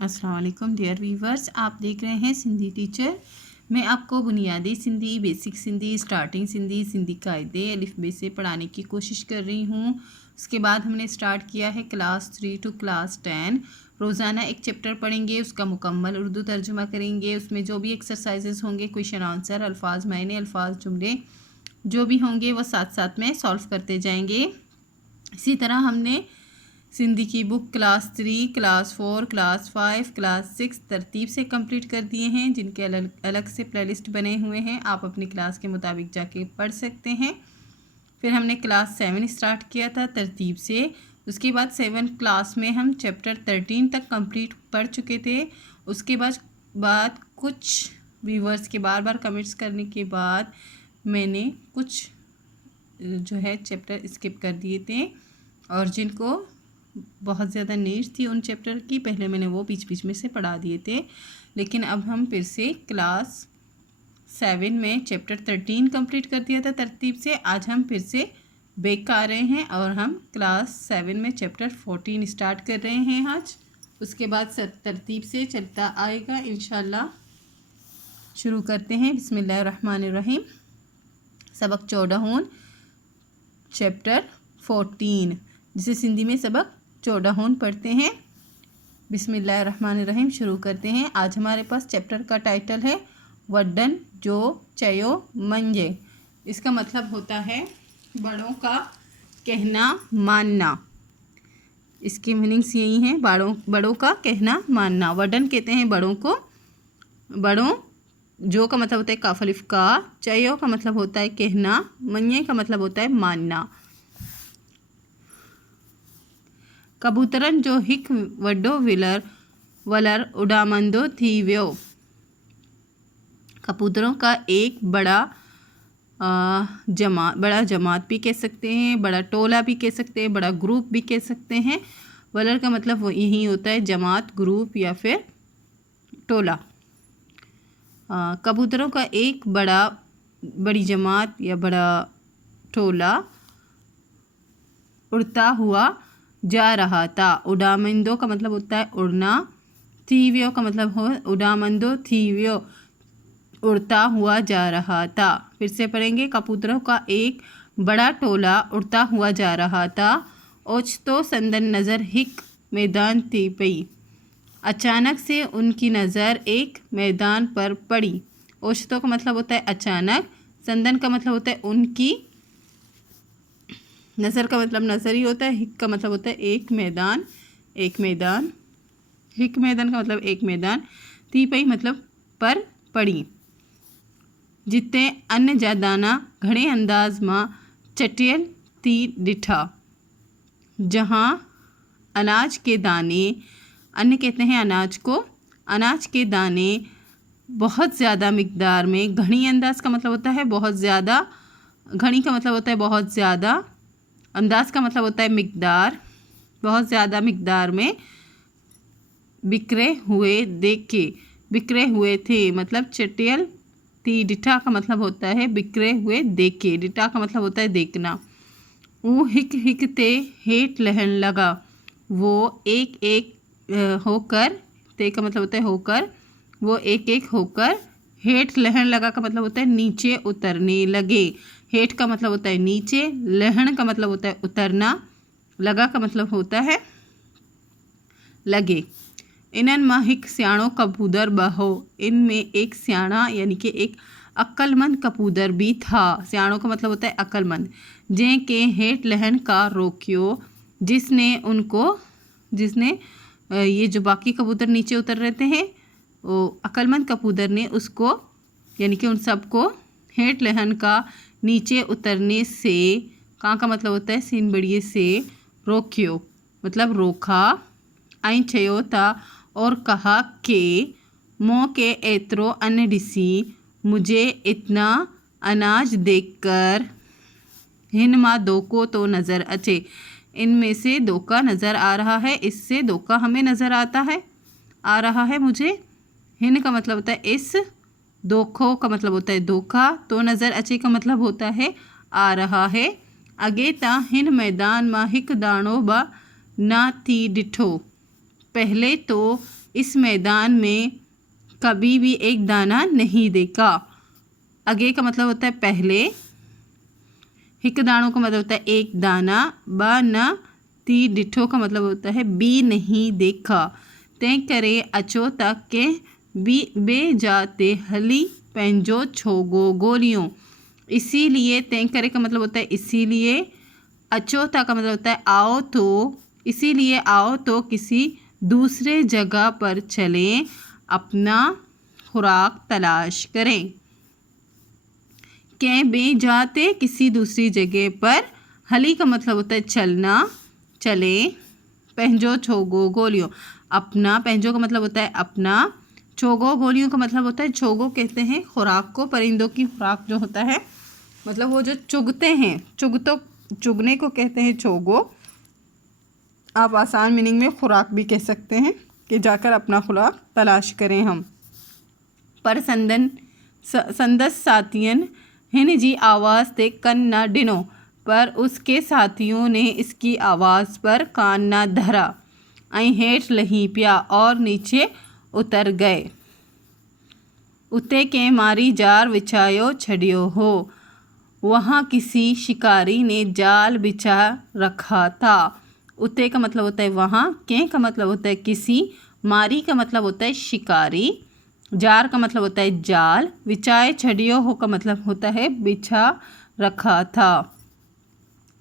अस्सलाम वालेकुम dear viewers, आप देख रहे हैं सिंधी टीचर। मैं आपको बुनियादी सिंधी, बेसिक सिंधी, स्टार्टिंग सिंधी, सिंधी कायदे अलिफ बे से पढ़ाने की कोशिश कर रही हूँ। उसके बाद हमने स्टार्ट किया है क्लास 3 टू क्लास 10। रोज़ाना एक चैप्टर पढ़ेंगे, उसका मुकम्मल उर्दू तर्जुमा करेंगे। उसमें जो भी एक्सरसाइजेस होंगे, क्वेश्चन आंसर, अल्फाज मायने, अल्फाज जुमले जो भी होंगे वो साथ साथ में सॉल्व करते जाएंगे। इसी तरह हमने सिंधी की book class 3, class 4, class 5, class 6 तरतीब से कंप्लीट कर दिए हैं, जिनके अलग अलग से प्लेलिस्ट बने हुए हैं। आप अपनी क्लास के मुताबिक जाके पढ़ सकते हैं। फिर हमने क्लास 7 स्टार्ट किया था तरतीब से। उसके बाद 7 क्लास में हम चैप्टर 13 तक कंप्लीट पढ़ चुके थे। उसके बाद कुछ व्यूवर्स के बार बार कमेंट्स करने के बाद मैंने कुछ जो है चैप्टर स्किप कर दिए थे, और जिनको बहुत ज़्यादा नीड थी उन चैप्टर की, पहले मैंने वो बीच बीच में से पढ़ा दिए थे। लेकिन अब हम फिर से क्लास 7 में चैप्टर 13 कंप्लीट कर दिया था तरतीब से। आज हम फिर से बैक आ रहे हैं और हम क्लास 7 में चैप्टर 14 स्टार्ट कर रहे हैं आज। उसके बाद तरतीब से चलता आएगा इंशाल्लाह। शुरू करते हैं। बिस्मिल्लाहिर्रहमानिर्रहीम। सबक 14 चैप्टर 14, जिसे सिंधी में सबक 14 पढ़ते हैं। बिस्मिल्लाहिर्रहमानिर्रहीम। शुरू करते हैं। आज हमारे पास चैप्टर का टाइटल है वड्डन जो चयो मंजे। इसका मतलब होता है बड़ों का कहना मानना। इसकी मीनिंग्स यही हैं, बड़ों का कहना मानना। वड्डन कहते हैं बड़ों को। बड़ों जो का मतलब होता है काफ अलिफ का, चयो का मतलब होता है कहना, मंजे का मतलब होता है मानना। कबूतरन जो हिक वड्डो वलर उडामंदो थी व्यो। कबूतरों का एक बड़ा जमात भी कह सकते हैं, बड़ा टोला भी कह सकते हैं, बड़ा ग्रुप भी कह सकते हैं। वलर का मतलब वो यही होता है जमात, ग्रुप या फिर टोला। कबूतरों का एक बड़ी जमात या बड़ा टोला उड़ता हुआ जा रहा था। उडामंदो का मतलब होता है उड़ना। थीव्यो का मतलब हो उडामंदो थीव्यो, उड़ता हुआ जा रहा था। फिर से पढ़ेंगे। कबूतरों का एक बड़ा टोला उड़ता हुआ जा रहा था। ओचतो संदन नज़र हिक मैदान थी पई। अचानक से उनकी नज़र एक मैदान पर पड़ी। ओचतो का मतलब होता है अचानक, संदन का मतलब होता है उनकी, नज़र का मतलब नज़र ही होता है, हिक का मतलब होता है एक मैदान। हिक मैदान का मतलब एक मैदान। ती पई मतलब पर पड़ी। जिते अन्न जा दाना घणे अंदाज मां चटियल थी डिठा। जहाँ अनाज के दाने, अन्न कहते हैं अनाज को, अनाज के दाने बहुत ज़्यादा मिकदार में, घनी अंदाज का मतलब होता है बहुत ज़्यादा, घनी का मतलब होता है बहुत ज़्यादा, अंदाज का मतलब होता है मिकदार, बहुत ज़्यादा मिकदार में बिखरे हुए देखे। बिखरे हुए थे मतलब चटियल थी। डिठा का मतलब होता है बिखरे हुए देखे। डिठा का मतलब होता है देखना। वो हिक हिक ते हेठ लहन लगा। वो एक एक होकर, ते का मतलब होता है होकर, वो एक एक होकर हेठ लहन लगा का मतलब होता है नीचे उतरने लगे। हेठ का मतलब होता है नीचे, लहन का मतलब होता है उतरना, लगा का मतलब होता है लगे। इनन मां हिक सियाणो कबूतर बहो। इनमें एक सियाणा यानी कि एक अक्लमंद कबूतर भी था। सियाणों का मतलब होता है अक्लमंद। जे के हेठ लहन का रोकियो, जिसने ये जो बाकी कबूतर नीचे उतर रहते हैं, वो अक्लमंद कबूतर ने उसको यानी कि उन सबको हेठ लहन का नीचे उतरने से, कहाँ का मतलब होता है सीन बड़िए से, रोकियो मतलब रोका। आई छयो था और कहा कि मों के एतरो अन्न डिसी, मुझे इतना अनाज देखकर हिन मां दोको तो नज़र अचे। इनमें से धोखा नज़र आ रहा है, इससे धोखा हमें नज़र आता है, आ रहा है मुझे। हिन का मतलब होता है इस, दोखो का मतलब होता है धोखा, तो नज़र अचे का मतलब होता है आ रहा है। अगे ता हिन मैदान मां हिक दाणो बा ना थी डिठो। पहले तो इस मैदान में कभी भी एक दाना नहीं देखा। अगे का मतलब होता है पहले, हिक दानों का मतलब होता है एक दाना, ब न ती डिठो का मतलब होता है बी नहीं देखा। तय करे अचो तक के बी बे जाते हली पेंजो छोगो गोलियों। इसीलिए तय करे का मतलब होता है इसीलिए, अचोता का मतलब होता है आओ तो, इसीलिए आओ तो किसी दूसरे जगह पर चलें, अपना खुराक तलाश करें। के बे जाते किसी दूसरी जगह पर, हली का मतलब होता है चलना, चले, पहंजो छोगो गोलियों, अपना, पहंजो का मतलब होता है अपना, छोगो गोलियों का मतलब होता है, छोगो कहते हैं खुराक को, परिंदों की खुराक जो होता है, मतलब वो जो चुगते हैं, चुगने को कहते हैं छोगो। आप आसान मीनिंग में खुराक भी कह सकते हैं कि जाकर अपना खुराक तलाश करें हम। पर संदस साथियन हिन जी आवाज़ ते कन न डिनो, पर उसके साथियों ने इसकी आवाज़ पर कान न धरा। ऐं हेठ लही पिया, और नीचे उतर गए। उते के मारी जार बिछायो छड़ियो हो, वहाँ किसी शिकारी ने जाल बिछा रखा था। उते का मतलब होता है वहाँ, के का मतलब होता है किसी, मारी का मतलब होता है शिकारी, जार का मतलब होता है जाल, बिछाए छड़ियो हो का मतलब होता है बिछा रखा था।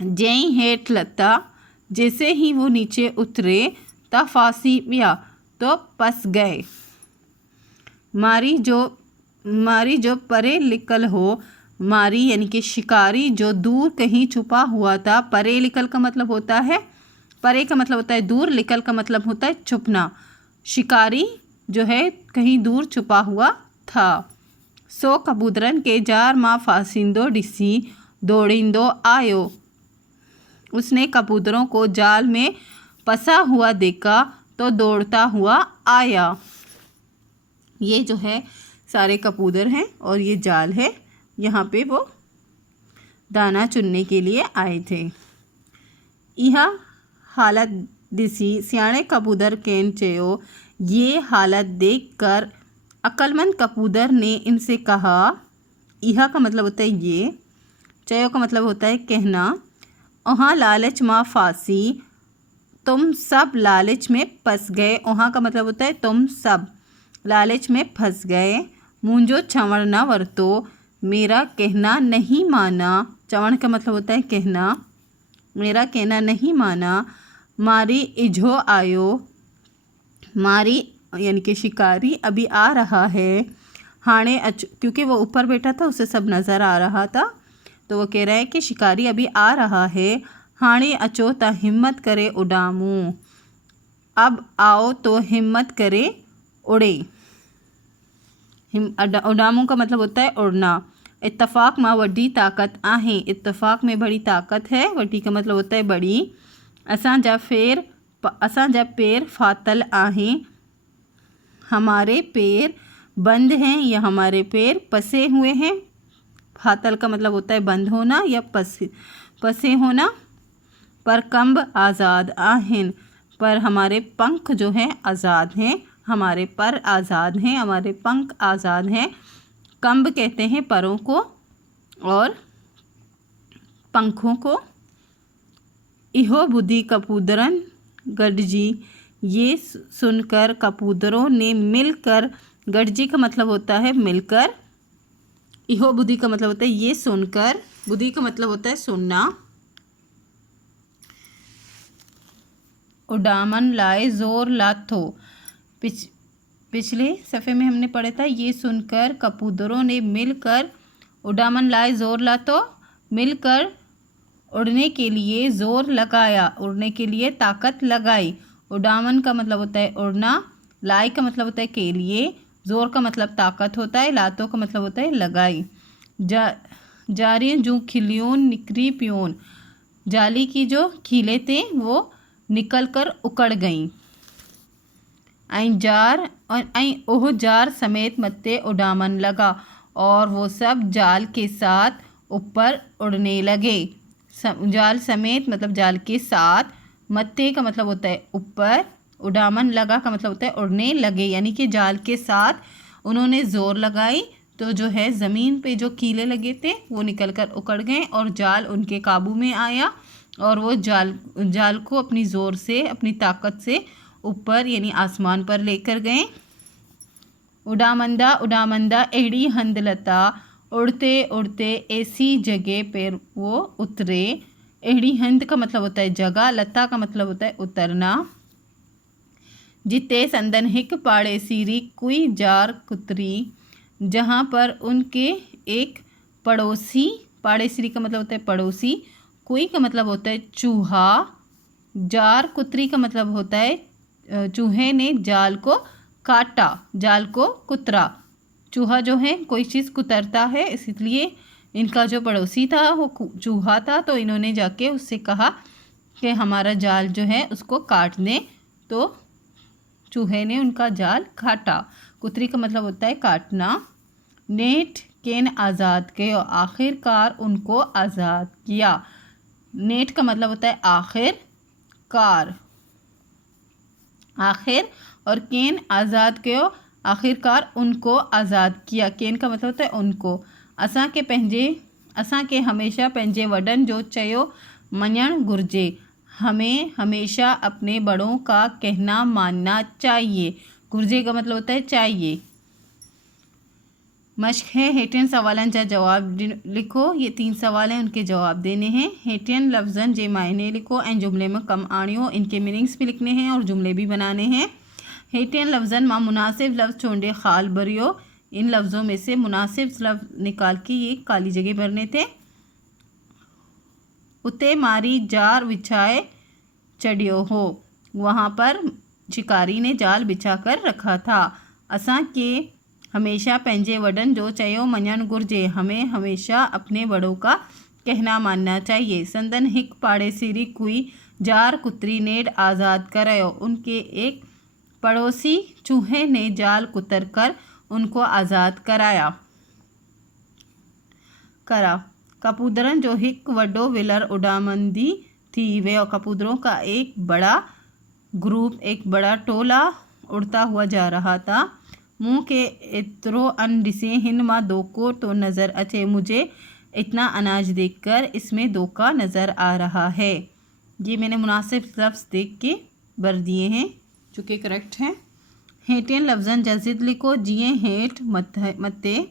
जय हेठ लता, जैसे ही वो नीचे उतरे, ता फांसी पिया, तो फंस गए। मारी जो परे लिकल हो, मारी यानी कि शिकारी जो दूर कहीं छुपा हुआ था। परे लिकल का मतलब होता है, परे का मतलब होता है दूर, लिकल का मतलब होता है छुपना। शिकारी जो है कहीं दूर छुपा हुआ था। सो कबूतरन के जार माँ फांसिंदो डिसी दौड़िंदो आयो, उसने कबूतरों को जाल में फंसा हुआ देखा तो दौड़ता हुआ आया। ये जो है सारे कबूतर हैं और ये जाल है, यहाँ पे वो दाना चुनने के लिए आए थे। यह हालत दिसी सियाणे कबूतर केन चयो, ये हालत देखकर अक्लमंद कबूतर ने इनसे कहा। यह का मतलब होता है ये, चयो का मतलब होता है कहना। वहाँ लालच माँ फांसी, तुम सब लालच में फंस गए। वहाँ का मतलब होता है तुम सब लालच में फंस गए। मुंजो चवण न वरतो, मेरा कहना नहीं माना। चवण का मतलब होता है कहना, मेरा कहना नहीं माना। मारी इझो आयो, मारी यानी कि शिकारी अभी आ रहा है। हाणे क्योंकि वो ऊपर बैठा था उसे सब नज़र आ रहा था, तो वो कह रहा है कि शिकारी अभी आ रहा है। हाणे अचो ता हिम्मत करे उड़ामू, अब आओ तो हिम्मत करे उड़े। उड़ामू का मतलब होता है उड़ना। इत्तफाक माँ वड्डी ताकत आहे, इत्तफाक में बड़ी ताकत है। वड्डी का मतलब होता है बड़ी। असां जा पैर फातल आहे, हमारे पैर बंद हैं या हमारे पैर फंसे हुए हैं। फातल का मतलब होता है बंद होना या फंसे होना। पर कंब आज़ाद आहेन, पर हमारे पंख जो हैं आज़ाद हैं, हमारे पर आज़ाद हैं, हमारे पंख आज़ाद हैं। कंब कहते हैं परों को और पंखों को। इहो बुद्धि कबूतरन गडजी, ये सुनकर कबूतरों ने मिलकर, गडजी का मतलब होता है मिलकर, इहो बुद्धि का मतलब होता है ये सुनकर, बुद्धि का मतलब होता है सुनना। उड़ामन लाए जोर लाथो, पिछले सफ़े में हमने पढ़ा था ये सुनकर कबूतरों ने मिलकर, उड़ामन लाए जोर लाथो, मिलकर उड़ने के लिए ज़ोर लगाया, उड़ने के लिए ताकत लगाई। उड़ामन का मतलब होता है उड़ना, लाई का मतलब होता है के लिए, ज़ोर का मतलब ताकत होता है, लातों का मतलब होता है लगाई। जारी जो खिलियोन निकरी पियोन, जाली की जो खीले थे वो निकल कर उकड़ गईं। ओह जार समेत मत्ते उड़ामन लगा, और वो सब जाल के साथ ऊपर उड़ने लगे। जाल समेत मतलब जाल के साथ, मत्ते का मतलब होता है ऊपर, उडामन लगा का मतलब होता है उड़ने लगे, यानी कि जाल के साथ उन्होंने ज़ोर लगाई तो जो है ज़मीन पे जो कीले लगे थे वो निकल कर उकड़ गए और जाल उनके काबू में आया और वो जाल को अपनी ज़ोर से, अपनी ताकत से ऊपर यानी आसमान पर लेकर गए। उडामंदा उडामंदा एड़ी हंदलता, उड़ते उड़ते ऐसी जगह पर वो उतरे। एड़ी हंद का मतलब होता है जगह, लता का मतलब होता है उतरना। जिते संदन हिक पाड़े सीरी कुई जार कुतरी, जहाँ पर उनके एक पड़ोसी, पाड़े सीरी का मतलब होता है पड़ोसी, कुई का मतलब होता है चूहा, जार कुतरी का मतलब होता है चूहे ने जाल को काटा, जाल को कुतरा। चूहा जो है कोई चीज़ कुतरता है, इसलिए इनका जो पड़ोसी था वो चूहा था, तो इन्होंने जाके उससे कहा कि हमारा जाल जो है उसको काट दें, तो चूहे ने उनका जाल काटा। कुतरी का मतलब होता है काटना। नेट केन आज़ाद के, आखिरकार उनको आज़ाद किया। नेट का मतलब होता है आखिर कार, आखिर, और केन आज़ाद के आखिरकार उनको आज़ाद किया। केन का मतलब होता है उनको। असां के हमेशा पंहिंजे वॾनि जो चयो मञणु घुरिजे, हमें हमेशा अपने बड़ों का कहना मानना चाहिए। घुरिजे का मतलब होता है चाहिए। मश्क है हेठियन सवालन जा जवाब लिखो। ये 3 सवाल हैं, उनके जवाब देने हैं। हेठियन लफ्ज़न जे मायने लिखो ऐं जुमले में कम आणियो, इनके मीनिंग्स भी लिखने हैं और जुमले भी बनाने हैं। हेठियन लफ्ज़न मां मुनासिब लफ्ज़ चूंडे खाल भरियो, इन लफ्ज़ों में से मुनासिब लफ्ज़ निकाल के ये काली जगह भरने थे। उते मारी जार बिछाए चढ़ियो हो, वहाँ पर शिकारी ने जाल बिछा कर रखा था। असां के हमेशा पंहिंजे वॾनि जो चयो मञणु घुरिजे, हमें हमेशा अपने बड़ों का कहना मानना चाहिए। संदन हिक पाड़े सीरी कुई जार कुतरी नेड आज़ाद करायो, उनके एक पड़ोसी चूहे ने जाल कुतर कर उनको आज़ाद करा। कपूदरन जो हिक वडो विलर उडामंदी थी वियो, कपूदरों का एक बड़ा ग्रुप, एक बड़ा टोला उड़ता हुआ जा रहा था। मुँह के एतरो अन ॾिसे हिन मां धोखो तो नज़र अचे, मुझे इतना अनाज देखकर इसमें धोखा नज़र आ रहा है। ये मैंने मुनासिब लफ्ज़ देख के भर दिए हैं जो कि करेक्ट हैं। हेठियन लफ्ज़न जा ज़िद लिखो, जिए हेठ मथे,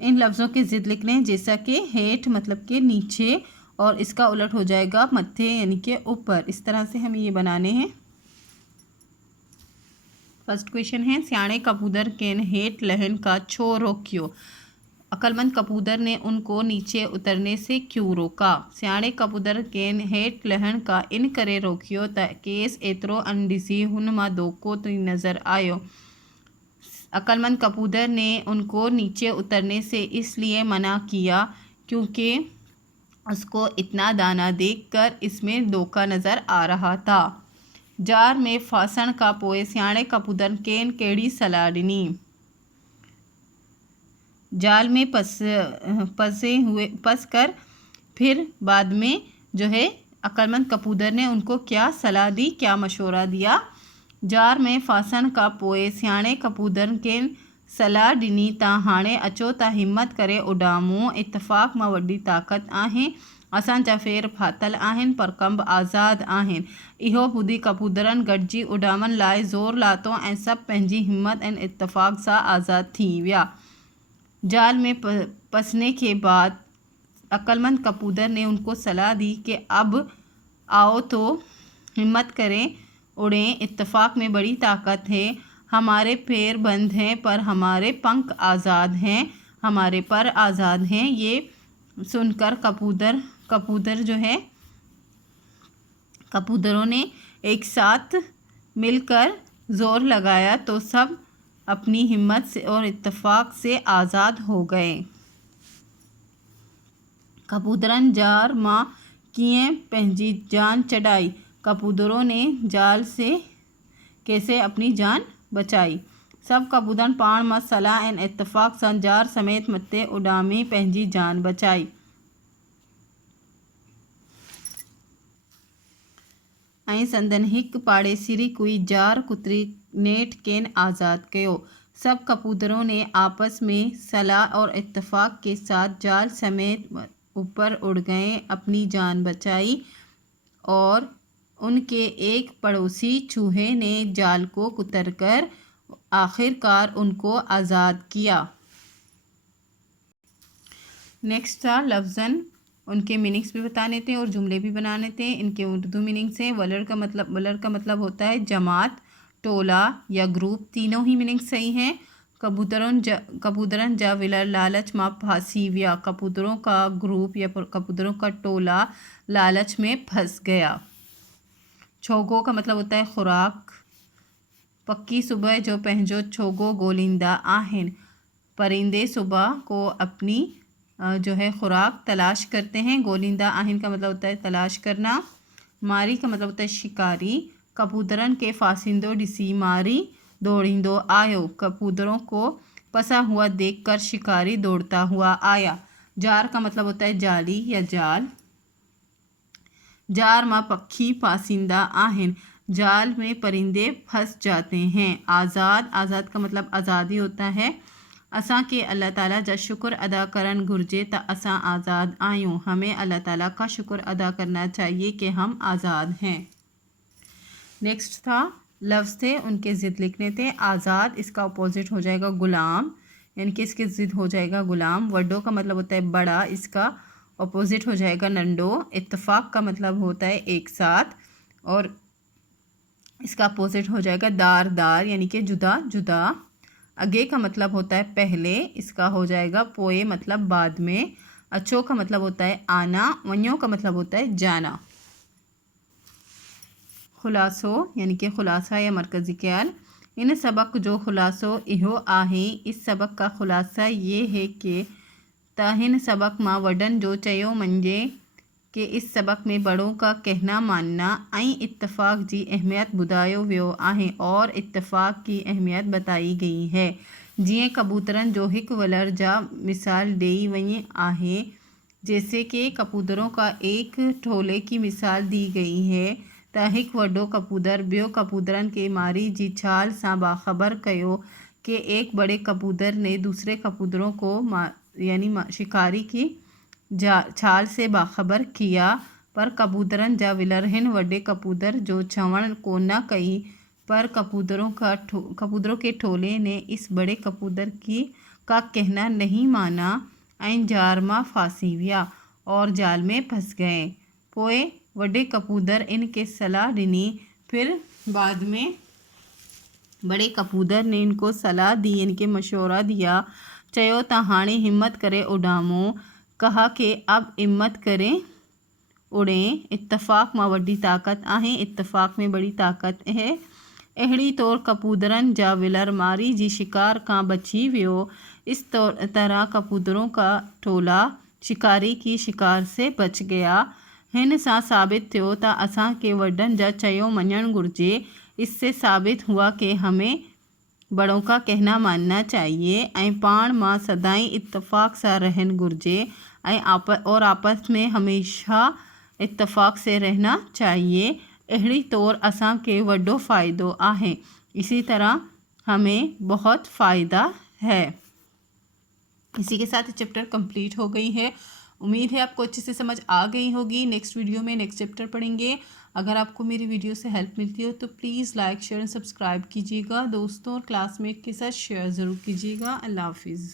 इन लफ्ज़ों की ज़िद लिखने हैं, जैसा कि हेठ मतलब कि नीचे और इसका उलट हो जाएगा मथे यानी कि ऊपर। इस तरह से हमें ये बनाने हैं। फर्स्ट क्वेश्चन है, सियाणे कपूदर केन हेठ लहन का छो रोकियो, अक्लमंद कपूदर ने उनको नीचे उतरने से क्यों रोका। सियाणे कपूदर केन हेठ लहन का इन करे रोकियो त केस एतरो अनडिसी हुन मां धोखो तो नज़र आयो। अक्लमंद कपूदर ने उनको नीचे उतरने से इसलिए मना किया क्योंकि उसको इतना दाना देखकर इसमें धोखा नज़र आ रहा था। जार में फासण का पोए सियाणे कपूदर केन केड़ी सलाह ॾिनी, जाल में फंस कर फिर बाद में जो है अक्लमंद कपूदर ने उनको क्या सलाह दी, क्या मशवरा दिया। जार में फासण का पोए सियाणे कपूदर केन सलाह ॾिनी ता हाणे अचो ता हिम्मत करे उॾामूं, इत्तफ़ाक़ मां वॾी ताक़त आहे, असांजा फेर फाथल आहिनि पर कंब आज़ाद आहिनि। इहो ॿुधी कपूदरनि गॾिजी उॾामण लाइ ज़ोर लाथो ऐं सभु पंहिंजी हिम्मत ऐं इत्तफ़ाक़ सां आज़ाद थी विया। जाल में फंसने के बाद अक्लमंद कपूदर ने उनको सलाह दी कि अब आओ तो हिम्मत करें उड़ें, इत्तफ़ाक़ में बड़ी ताकत है, हमारे पैर बंद हैं पर हमारे पंख आज़ाद हैं, हमारे पर आज़ाद हैं। ये सुनकर कपूदर जो है कपूदरों ने एक साथ मिलकर ज़ोर लगाया तो सब अपनी हिम्मत से और इत्तफ़ाक़ से आज़ाद हो गए। कपूदरन जार मां कीअं पंहिंजी जान चढ़ाई, कपूदरों ने जाल से कैसे अपनी जान बचाई। सब कपूदरन पाण मां सलाह ऐं इत्तफ़ाक़ सां जार समेत मथे उॾामी पंहिंजी जान बचाई। ऐं संदन हिक पाड़ेसिरी कोई जार कुतरी नेट केन आज़ाद कयो। सब कबूतरों ने आपस में सलाह और इत्तेफाक के साथ जाल समेत ऊपर उड़ गए, अपनी जान बचाई और उनके एक पड़ोसी चूहे ने जाल को कुतरकर आखिरकार उनको आज़ाद किया। नेक्स्ट था लफ्ज़न, उनके मीनिंग्स भी बताने थे और जुमले भी बनाने थे। इनके उर्दू मीनिंग्स हैं। वलर का मतलब होता है जमात, टोला या ग्रुप, तीनों ही मीनिंग सही हैं। कबूतरन जा विलर लालच मा फांसीविया, कबूतरों का ग्रुप या कबूतरों का टोला लालच में फंस गया। छोगो का मतलब होता है खुराक। पक्की सुबह जो पहंजो छोगो गोलिंदा आहिन, परिंदे सुबह को अपनी जो है खुराक तलाश करते हैं। गोलिंदा आहिन का मतलब होता है तलाश करना। मारी का मतलब होता है शिकारी। कबूतरन के फासिंदो डिसी मारी दौड़िंदो आयो, कबूतरों को फंसा हुआ देखकर शिकारी दौड़ता हुआ आया। जार का मतलब होता है जाली या जाल। जार माँ पक्षी फासिंदा आहिन, जाल में परिंदे फंस जाते हैं। आज़ाद का मतलब आज़ादी होता है। असां के अल्लाह ताला जा शुक्र अदा करन घुर्जे त असां आज़ाद आयूं, हमें अल्लाह ताला का शुक्र अदा करना चाहिए कि हम आज़ाद हैं। नेक्स्ट था लफ्ज़ थे, उनके ज़िद लिखने थे। आज़ाद इसका अपोजिट हो जाएगा गुलाम, यानी कि इसके ज़िद हो जाएगा गुलाम। वड्डो का मतलब होता है बड़ा, इसका अपोजिट हो जाएगा नंडो। इत्तफाक का मतलब होता है एक साथ और इसका अपोजिट हो जाएगा दार, यानी कि जुदा जुदा। अगे का मतलब होता है पहले, इसका हो जाएगा पोए मतलब बाद में। अच्छो का मतलब होता है आना। वन्यों का मतलब होता है जाना। खुलासो यानी कि खुलासा या मरकज़ी ख्याल। इन सबक जो खुलासो इहो आहे, इस सबक का खुलासा ये है कि ताहिन सबक मां वडन जो चयो मंजे कि इस सबक में बड़ों का कहना मानना ऐं इत्तफ़ाक़ जी अहमियत ॿुधायो वियो आहे और इत्तफ़ाक़ की अहमियत बताई गई है। जीअं कबूतरन जो हिक वलर जा मिसाल ॾेई वई आहे, जैसे कि कबूतरों का एक ठोले की मिसाल दी गई है त हिक वॾो कबूतर ॿियो कबूतरन के मारी जी छाल सां बाख़बर कयो कि एक बड़े कबूतर ने दूसरे कबूतरों को यानी शिकारी की छाल से बाख़बर किया, पर कबूतरन जा विलर हिन वॾे कबूतर जो छवण को न कई, पर कबूतरों के ठोले ने इस बड़े कबूतर का कहना नहीं माना ऐं जार मां फांसी विया और जाल में फंस गए। पोए वॾे कबूतर इनके सलाह ॾिनी, फिर बाद में बड़े कबूतर ने इनको सलाह दी, इनके मशवरा दिया। चयो त हाणे हिम्मत करे उडामो, कहा कि अब हिम्मत करें उड़ें। इत्तफ़ाक़ मां वॾी ताकत आहे, इत्तफ़ाक़ में बड़ी ताकत है। अहिड़ी तौर कबूतरन जा विलर मारी जी शिकार का बची वियो। इस तरह कबूतरों का टोला शिकारी की शिकार से बच गया। हिन सां साबित थियो त असां के वॾनि जा चयो मञणु घुरिजे। इससे साबित हुआ कि हमें बड़ों का कहना मानना चाहिए ऐं पाण मां सदाई इत्तफ़ाक़ सां रहन घुरिजे ऐं आपस में हमेशा इत्तफ़ाक़ से रहना चाहिए। अहिड़ी तौर असां के वॾो फ़ाइदो आहे, इसी तरह हमें बहुत फ़ायदा है। इसी के साथ चैप्टर कंप्लीट हो गई है। उम्मीद है आपको अच्छे से समझ आ गई होगी। नेक्स्ट वीडियो में नेक्स्ट चैप्टर पढ़ेंगे। अगर आपको मेरी वीडियो से हेल्प मिलती हो तो please like share and subscribe कीजिएगा। दोस्तों और क्लासमेट के साथ शेयर ज़रूर कीजिएगा। अल्लाह हाफिज़।